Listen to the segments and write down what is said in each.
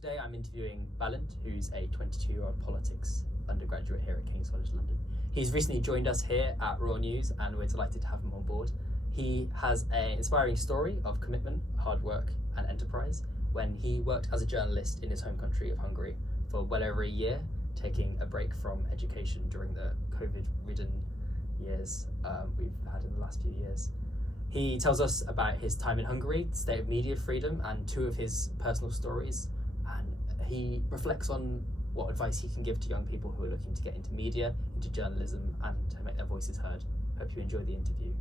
Today I'm interviewing Bálint, who's a 22-year-old politics undergraduate here at King's College London. He's recently joined us here at Raw News and we're delighted to have him on board. He has an inspiring story of commitment, hard work and enterprise when he worked as a journalist in his home country of Hungary for well over a year, taking a break from education during the COVID-ridden years we've had in the last few years. He tells us about his time in Hungary, the state of media freedom, and two of his personal stories. And he reflects on what advice he can give to young people who are looking to get into media, into journalism, and to make their voices heard. Hope you enjoy the interview.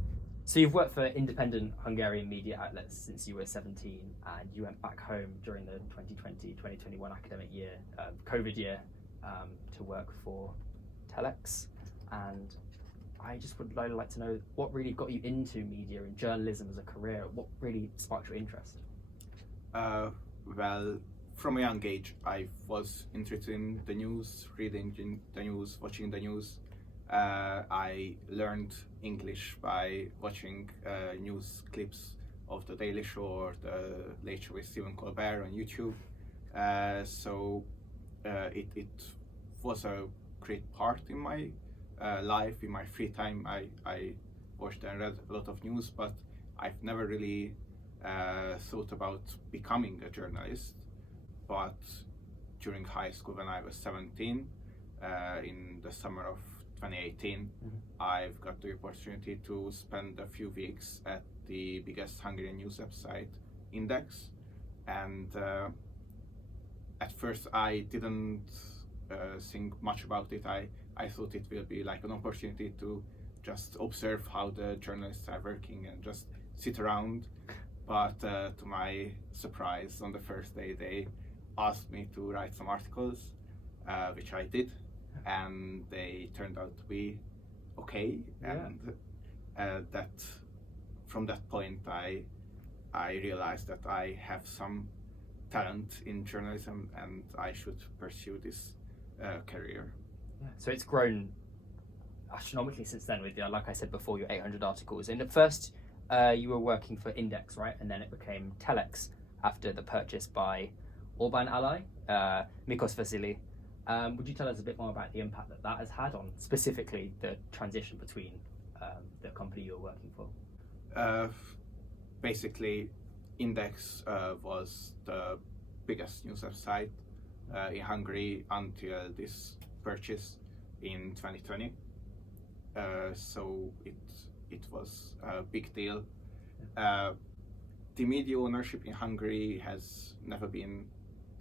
So you've worked for independent Hungarian media outlets since you were 17, and you went back home during the 2020-2021 academic year, COVID year, to work for Telex. And I just would like to know what really got you into media and journalism as a career. What really sparked your interest? Well, from a young age, I was interested in the news, reading the news, watching the news. I learned English by watching news clips of The Daily Show or The Late Show with Stephen Colbert on YouTube. So it was a great part in my life. In my free time, I watched and read a lot of news, but I've never really thought about becoming a journalist. But during high school, when I was 17, in the summer of 2018, I've got the opportunity to spend a few weeks at the biggest Hungarian news website, Index. And at first I didn't think much about it. I thought it will be like an opportunity to just observe how the journalists are working and just sit around. But to my surprise, on the first day, they asked me to write some articles, which I did, and they turned out to be okay. And that from that point, I realized that I have some talent in journalism and I should pursue this career. Yeah. So it's grown astronomically since then with, like I said before, your 800 articles. And at first you were working for Index, right? And then it became Telex after the purchase by Orbán ally, Mikos Vasili. Would you tell us a bit more about the impact that has had on specifically the transition between the company you were working for? Basically, Index was the biggest news website in Hungary until this purchase in 2020. So it was a big deal. The media ownership in Hungary has never been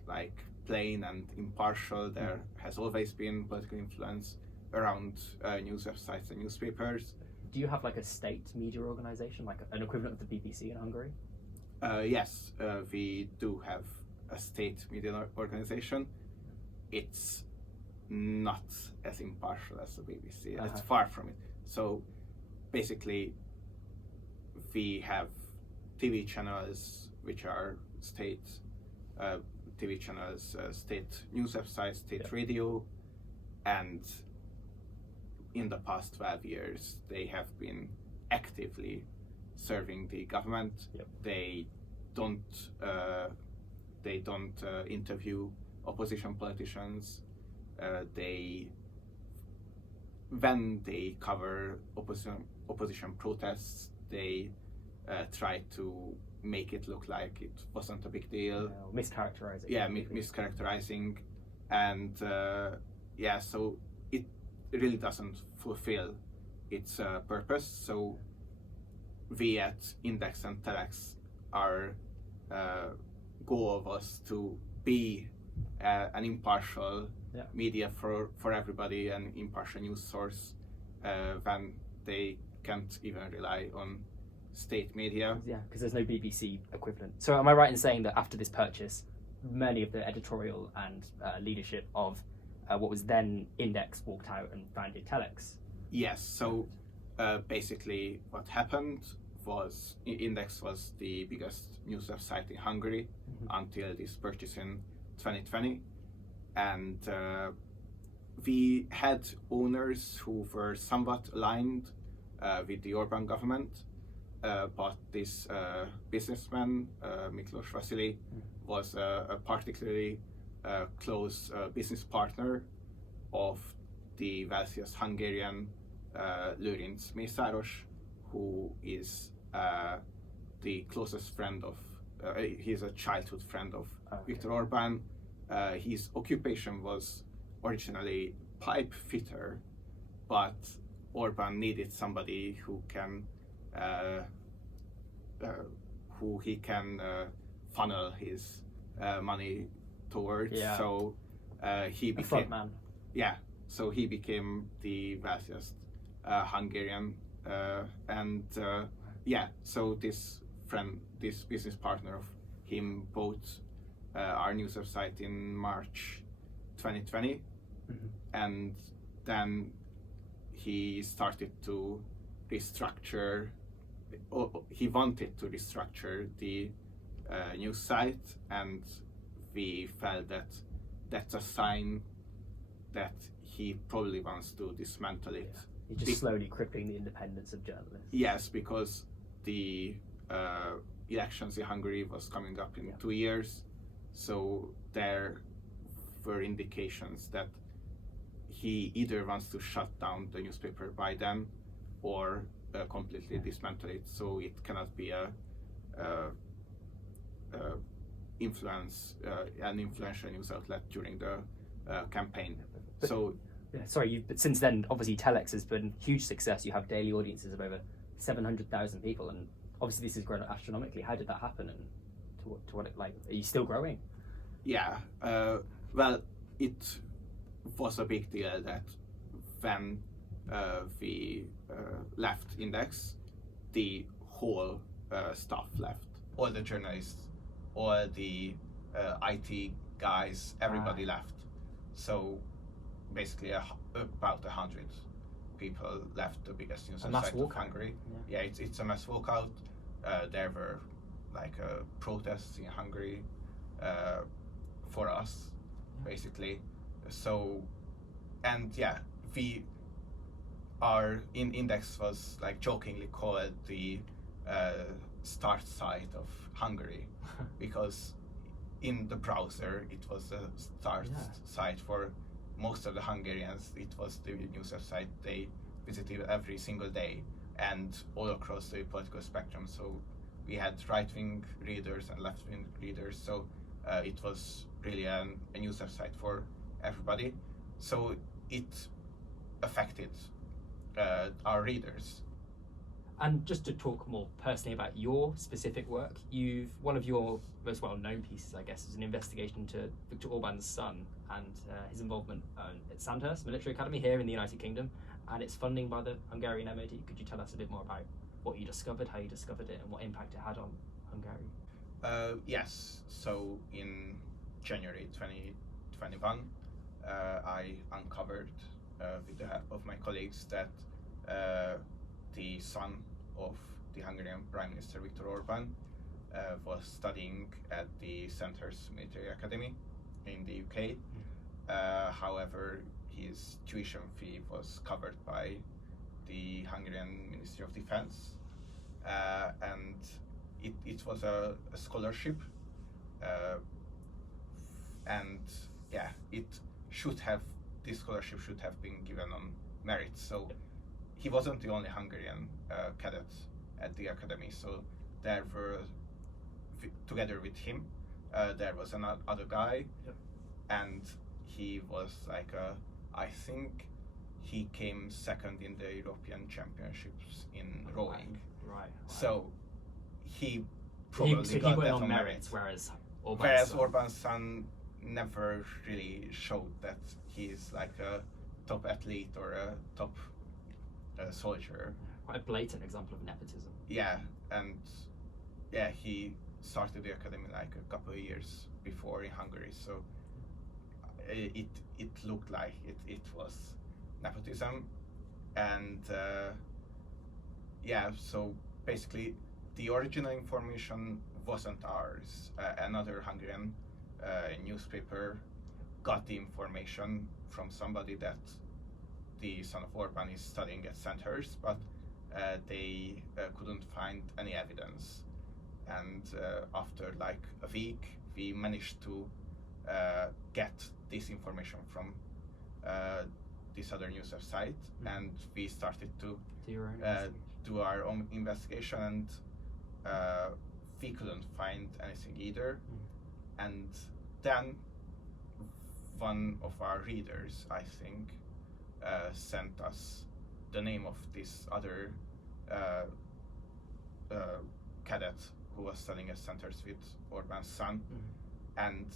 like plain and impartial. There has always been political influence around news websites and newspapers. Do you have like a state media organization, like an equivalent of the BBC in Hungary? Yes, we do have a state media organization. It's not as impartial as the BBC. It's far from it. So basically, we have TV channels which are state TV channels, state news websites, state radio, and in the past 12 years they have been actively serving the government. They don't interview opposition politicians. When they cover opposition protests, they try to make it look like it wasn't a big deal. Mischaracterizing. Yeah, mischaracterizing, and so it really doesn't fulfill its purpose. So we at Index and Telex, our goal was to be an impartial media for everybody, an impartial news source when they can't even rely on state media. Yeah, because there's no BBC equivalent. So am I right in saying that after this purchase, many of the editorial and leadership of what was then Index walked out and founded Telex? Yes, so basically what happened was Index was the biggest news website in Hungary until this purchase in 2020. And we had owners who were somewhat aligned with the Orbán government. but this businessman, Miklos Vasili, was a particularly close business partner of the wealthiest Hungarian, Lőrinc Mészáros, who is the closest friend of, he's a childhood friend of Viktor Orbán. His occupation was originally pipe fitter, but Orbán needed somebody who he can funnel his money towards. So he became front man. Yeah, so he became the wealthiest Hungarian, and so this business partner of him bought our news website in March 2020, and then he started to restructure. He wanted to restructure the news site, and we felt that that's a sign that he probably wants to dismantle it. He's just slowly crippling the independence of journalists. Yes, because the elections in Hungary was coming up in 2 years, so there were indications that he either wants to shut down the newspaper by then or completely dismantle it, so it cannot be an influential news outlet during the campaign. But since then, obviously Telex has been a huge success. You have daily audiences of over 700,000 people, and obviously this has grown astronomically. How did that happen, and to what are you still growing? Yeah, well, it was a big deal that when we left Index, the whole staff left. All the journalists, all the IT guys, everybody left. So basically about 100 people left the biggest news site of Hungary. Yeah, it's a mass walkout. There were protests in Hungary for us, basically. So, and we are in Index was jokingly called the start site of Hungary because in the browser it was the start site for most of the Hungarians. It was the news website they visited every single day and all across the political spectrum. So we had right-wing readers and left-wing readers. So it was really a news website for everybody. So it affected our readers. And just to talk more personally about your specific work, one of your most well-known pieces, I guess, is an investigation into Viktor Orbán's son and his involvement at Sandhurst Military Academy here in the United Kingdom, and its funding by the Hungarian MOD. Could you tell us a bit more about what you discovered, how you discovered it, and what impact it had on Hungary? Yes, so in January 2021, I uncovered with the help of my colleagues that the son of the Hungarian Prime Minister Viktor Orbán was studying at the Sandhurst Military Academy in the UK. However, his tuition fee was covered by the Hungarian Ministry of Defense, and it was a scholarship, and this scholarship should have been given on merit. So he wasn't the only Hungarian cadet at the academy. So there were, together with him, there was another guy, and he was I think he came second in the European Championships in rowing. Right. So he probably got that on merit. Whereas Orbán's son never really showed that he's a top athlete or a top soldier. Quite a blatant example of nepotism. Yeah, and he started the academy a couple of years before in Hungary, so it looked like it was nepotism, and so basically the original information wasn't ours. Another Hungarian newspaper got the information from somebody that the son of Orbán is studying at Sandhurst, but they couldn't find any evidence. And after like a week, we managed to get this information from this other news website, and we started to do our own investigation, and we couldn't find anything either. And then one of our readers, I think, sent us the name of this other cadet who was studying at centers with Orbán's son, and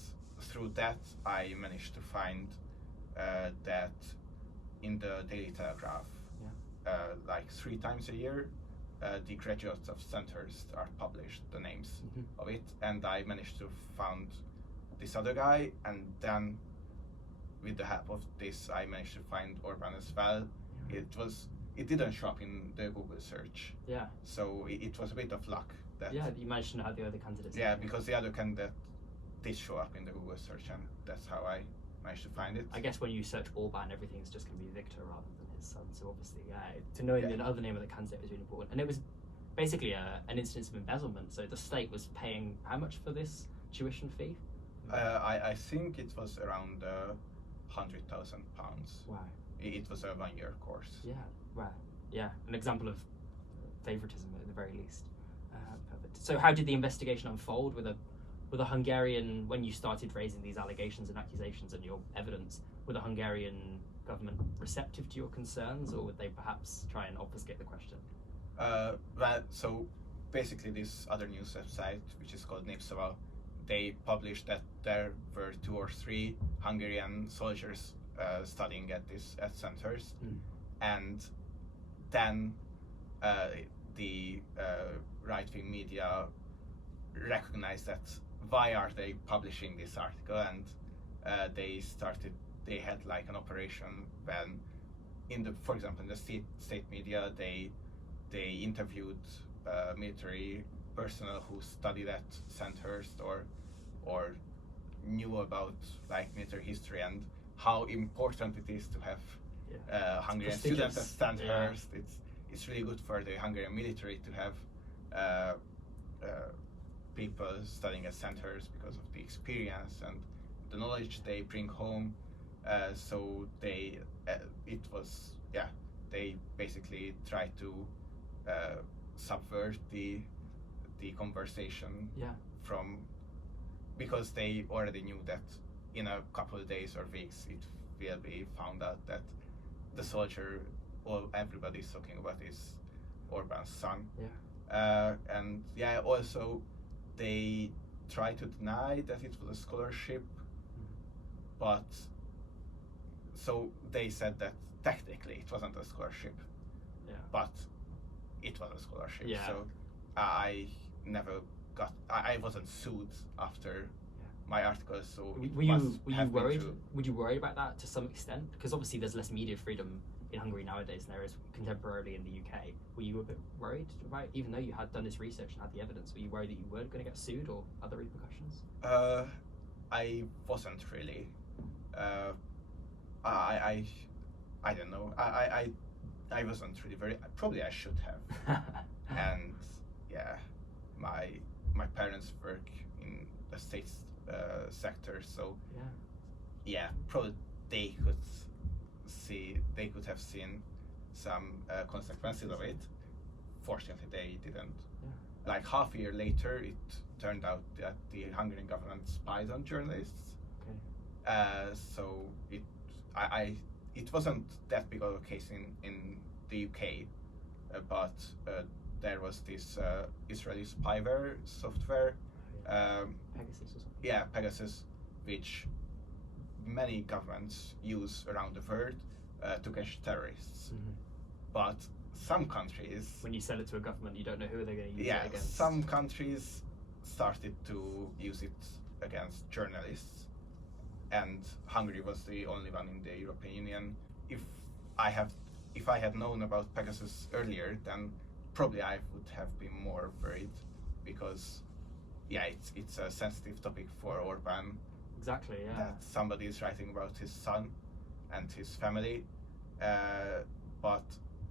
through that I managed to find that in the Daily Telegraph, like 3 times a year, the graduates of centers are published, the names of it, and I managed to find this other guy, and then with the help of this I managed to find Orbán as well. It didn't show up in the Google search, so it was a bit of luck that you managed to know how the other candidates because the other candidate did show up in the Google search, and that's how I managed to find it. I guess when you search Orbán, everything's just going to be Victor rather than his son, so obviously to know the other name of the candidate was really important. And it was basically an instance of embezzlement, so the state was paying how much for this tuition fee? I think it was around £100,000. Wow. It was a 1-year course. An example of favoritism at the very least. Perfect. So how did the investigation unfold with a Hungarian, when you started raising these allegations and accusations and your evidence, were the Hungarian government receptive to your concerns, or would they perhaps try and obfuscate the question? So basically this other news website, which is called Népszava, they published that there were 2 or 3 Hungarian soldiers studying at centers, and then the right-wing media recognized that why are they publishing this article, and they had like an operation when for example in the state media they interviewed military personnel who studied at Sandhurst or knew about like military history and how important it is to have Hungarian students at Sandhurst. It's really good for the Hungarian military to have people studying at Sandhurst because of the experience and the knowledge they bring home. So they basically tried to subvert the conversation from, because they already knew that in a couple of days or weeks it will be found out that the soldier everybody's talking about is Orbán's son. And also they tried to deny that it was a scholarship, but so they said that technically it wasn't a scholarship, but it was a scholarship. So I wasn't sued after my article. So were you worried? Would you worry about that to some extent? Because obviously there's less media freedom in Hungary nowadays than there is contemporarily in the UK. Were you a bit worried about, even though you had done this research and had the evidence, were you worried that you were going to get sued or other repercussions? I wasn't really. I don't know. I wasn't really very. Probably I should have. And my parents work in the state sector, so probably they could have seen some consequences of it. Fortunately, they didn't. Like half a year later, it turned out that the Hungarian government spied on journalists. So it wasn't that big of a case in the UK, but there was this Israeli spyware software, Pegasus or something. Pegasus, which many governments use around the world to catch terrorists. But some countries, when you sell it to a government, you don't know who they're going to use it against. Some countries started to use it against journalists, and Hungary was the only one in the European Union. If I had known about Pegasus earlier, then probably I would have been more worried, because it's a sensitive topic for Orbán. Exactly, that somebody is writing about his son and his family, but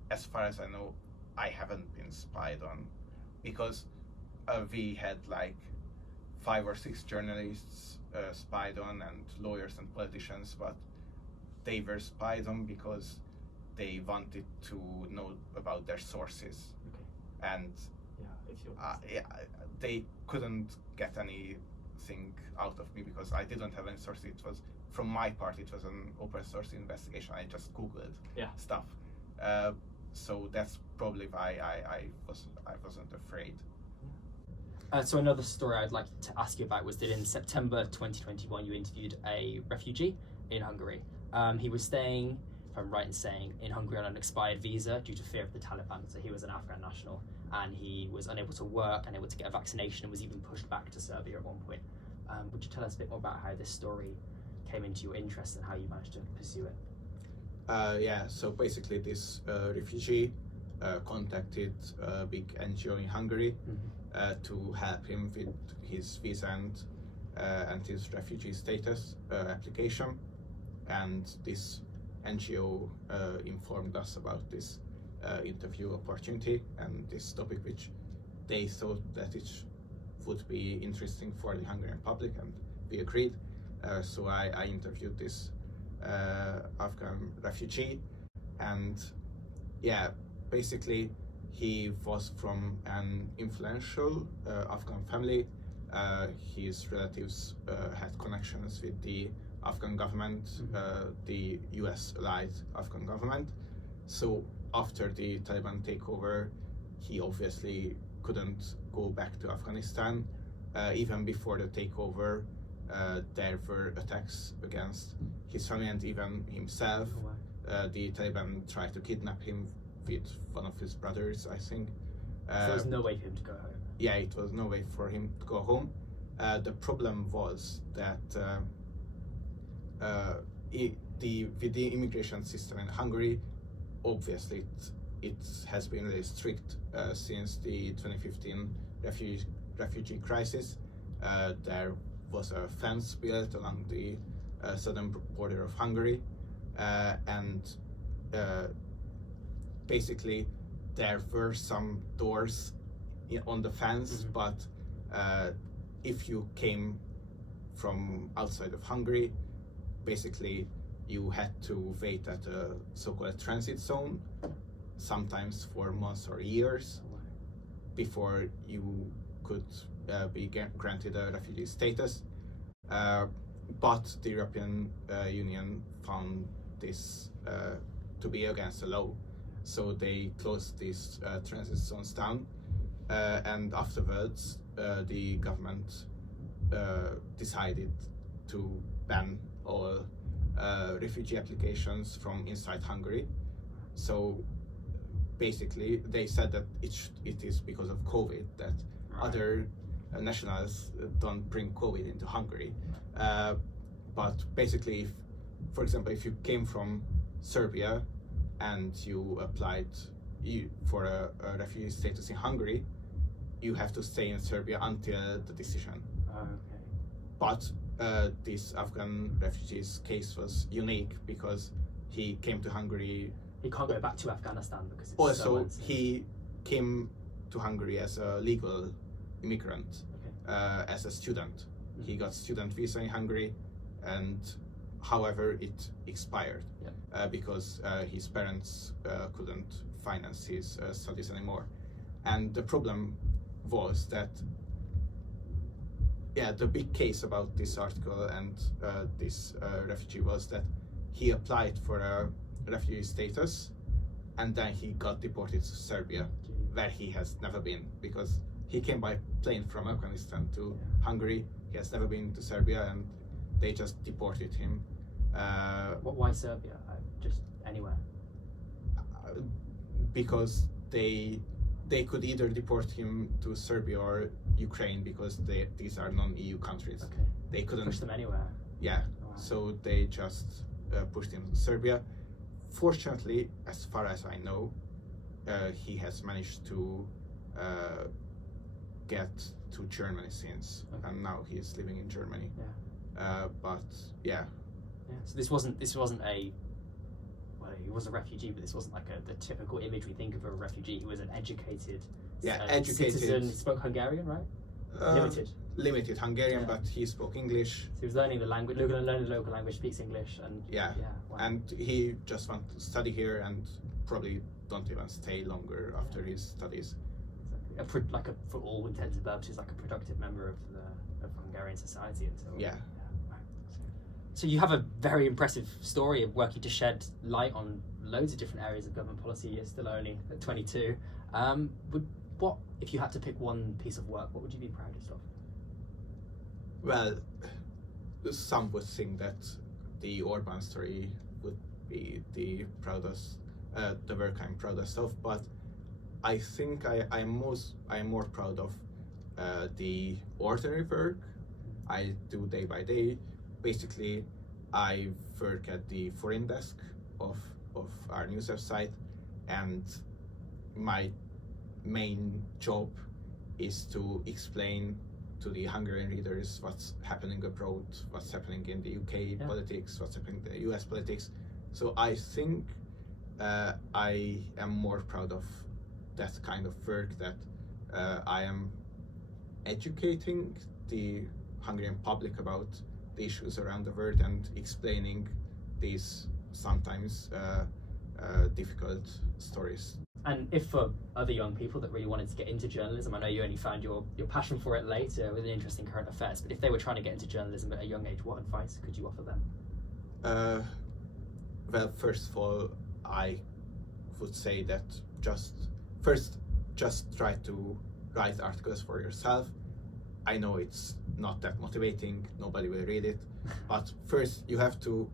as far as I know, I haven't been spied on, because we had like 5 or 6 journalists spied on, and lawyers and politicians, but they were spied on because they wanted to know about their sources. Okay. And yeah, they couldn't get anything out of me because I didn't have any sources. It was, from my part, it was an open source investigation. I just Googled stuff. So that's probably why I wasn't afraid. So another story I'd like to ask you about was that in September 2021 you interviewed a refugee in Hungary. He was staying, if I'm right in saying, in Hungary on an expired visa due to fear of the Taliban. So he was an Afghan national, and he was unable to work, unable to get a vaccination, and was even pushed back to Serbia at one point. Would you tell us a bit more about how this story came into your interest and how you managed to pursue it? Yeah, so basically this refugee contacted a big NGO in Hungary to help him with his visa and his refugee status application. And this NGO informed us about this interview opportunity and this topic, which they thought that it would be interesting for the Hungarian public, and we agreed. So I interviewed this Afghan refugee, and yeah, basically he was from an influential Afghan family. His relatives had connections with the Afghan government, the US allied Afghan government. So after the Taliban takeover, he obviously couldn't go back to Afghanistan. Even before the takeover, there were attacks against his family and even himself. The Taliban tried to kidnap him with one of his brothers, I think. So there was no way for him to go home? Yeah, it was no way for him to go home. The problem was that with the immigration system in Hungary, obviously it has been really strict since the 2015 refugee crisis. There was a fence built along the southern border of Hungary, and basically there were some doors on the fence, but if you came from outside of Hungary, basically you had to wait at a so-called transit zone, sometimes for months or years, before you could be granted a refugee status. But the European Union found this to be against the law, so they closed these transit zones down, and afterwards the government decided to ban all refugee applications from inside Hungary. So basically they said that it is because of COVID that other nationals don't bring COVID into Hungary. But basically, for example, if you came from Serbia and you applied for a refugee status in Hungary, you have to stay in Serbia until the decision. But this Afghan refugee's case was unique because he came to Hungary. He can't go back to Afghanistan because it's also he came to Hungary as a legal immigrant, as a student. He got student visa in Hungary, and however it expired because his parents couldn't finance his studies anymore. And the problem was that the big case about this article and this refugee was that he applied for a refugee status and then he got deported to Serbia, where he has never been, because he came by plane from Afghanistan to Hungary. He has never been to Serbia, and they just deported him. Why Serbia? Just anywhere? Because they could either deport him to Serbia or Ukraine, because these are non-EU countries. They couldn't push them anywhere. So they just pushed him to Serbia. Fortunately, as far as I know, he has managed to get to Germany since, and now he is living in Germany. So this wasn't well, he was a refugee, but this wasn't like the typical image we think of a refugee. He was an educated, educated citizen. He spoke Hungarian, right? Limited Hungarian, Yeah. but he spoke English. So he was learning the language, learning the local language, speaks English, and wow. And he just wants to study here and probably don't even stay longer after his studies. Exactly. For all intents and purposes, like a productive member of Hungarian society. And so Yeah. Right. So you have a very impressive story of working to shed light on loads of different areas of government policy. You're still only at 22. What if you had to pick one piece of work? What would you be proudest of? Well, some would think that the Orban story would be the proudest, the work I'm proudest of. But I think I'm more proud of the ordinary work I do day by day. Basically, I work at the foreign desk of our news website, and my main job is to explain to the Hungarian readers what's happening abroad, what's happening in the UK politics, what's happening in the US politics. So I think I am more proud of that kind of work, that I am educating the Hungarian public about the issues around the world and explaining these sometimes difficult stories. And if for other young people that really wanted to get into journalism, I know you only found your passion for it later with an interest in current affairs, but if they were trying to get into journalism at a young age, what advice could you offer them? Well, first of all, I would say that just try to write articles for yourself. I know it's not that motivating, nobody will read it, but first you have to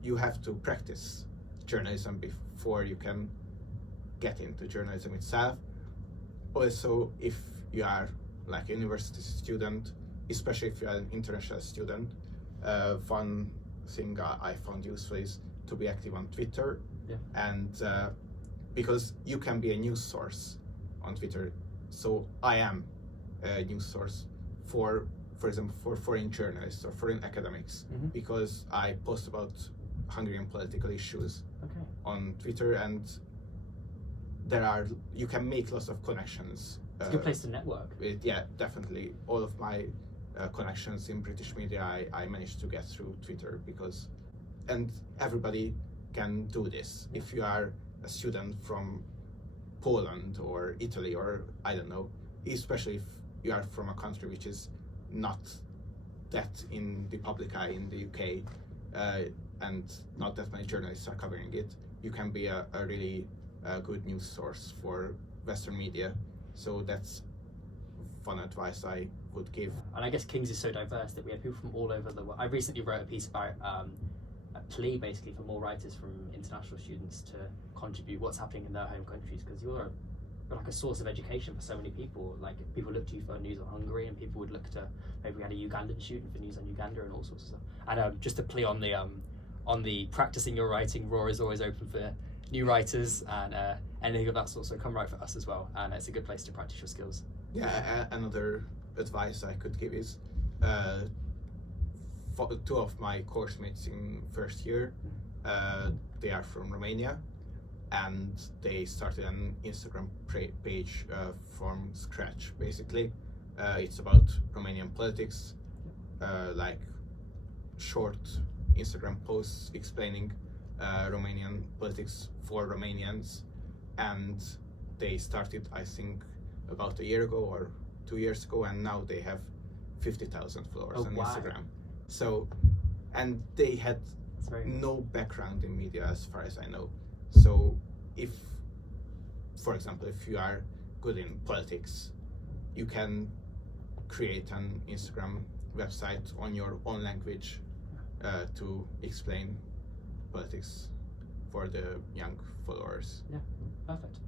you have to practice journalism before you can get into journalism itself. Also, if you are like a university student, especially if you are an international student, one thing I found useful is to be active on Twitter, and because you can be a news source on Twitter. So I am a news source for example, for foreign journalists or foreign academics, because I post about Hungarian political issues on Twitter, and you can make lots of connections. It's a good place to network. Definitely. All of my connections in British media I managed to get through Twitter, and everybody can do this. If you are a student from Poland or Italy or I don't know, especially if you are from a country which is not that in the public eye in the UK, and not that many journalists are covering it, you can be a really good news source for Western media. So that's one advice I would give. And I guess King's is so diverse that we have people from all over the world. I recently wrote a piece about a plea basically for more writers from international students to contribute what's happening in their home countries, because you're like a source of education for so many people. Like people look to you for news on Hungary, and people would look to, maybe we had a Ugandan student for news on Uganda and all sorts of stuff. And just to plea on the practicing your writing, Raw is always open for new writers and anything of that sort. So come write for us as well, and it's a good place to practice your skills. Another advice I could give is two of my course mates in first year, they are from Romania, and they started an Instagram page from scratch. Basically, it's about Romanian politics, like short Instagram posts explaining Romanian politics for Romanians, and they started, I think, about a year ago or 2 years ago, and now they have 50,000 followers on Instagram. So, and they had no background in media as far as I know. So if, for example, if you are good in politics, you can create an Instagram website on your own language to explain politics for the young followers. Yeah, perfect.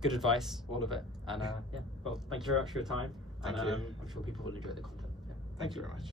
Good advice, all of it. And well, thank you very much for your time. Thank you. I'm sure people will enjoy the content. Thank you very much.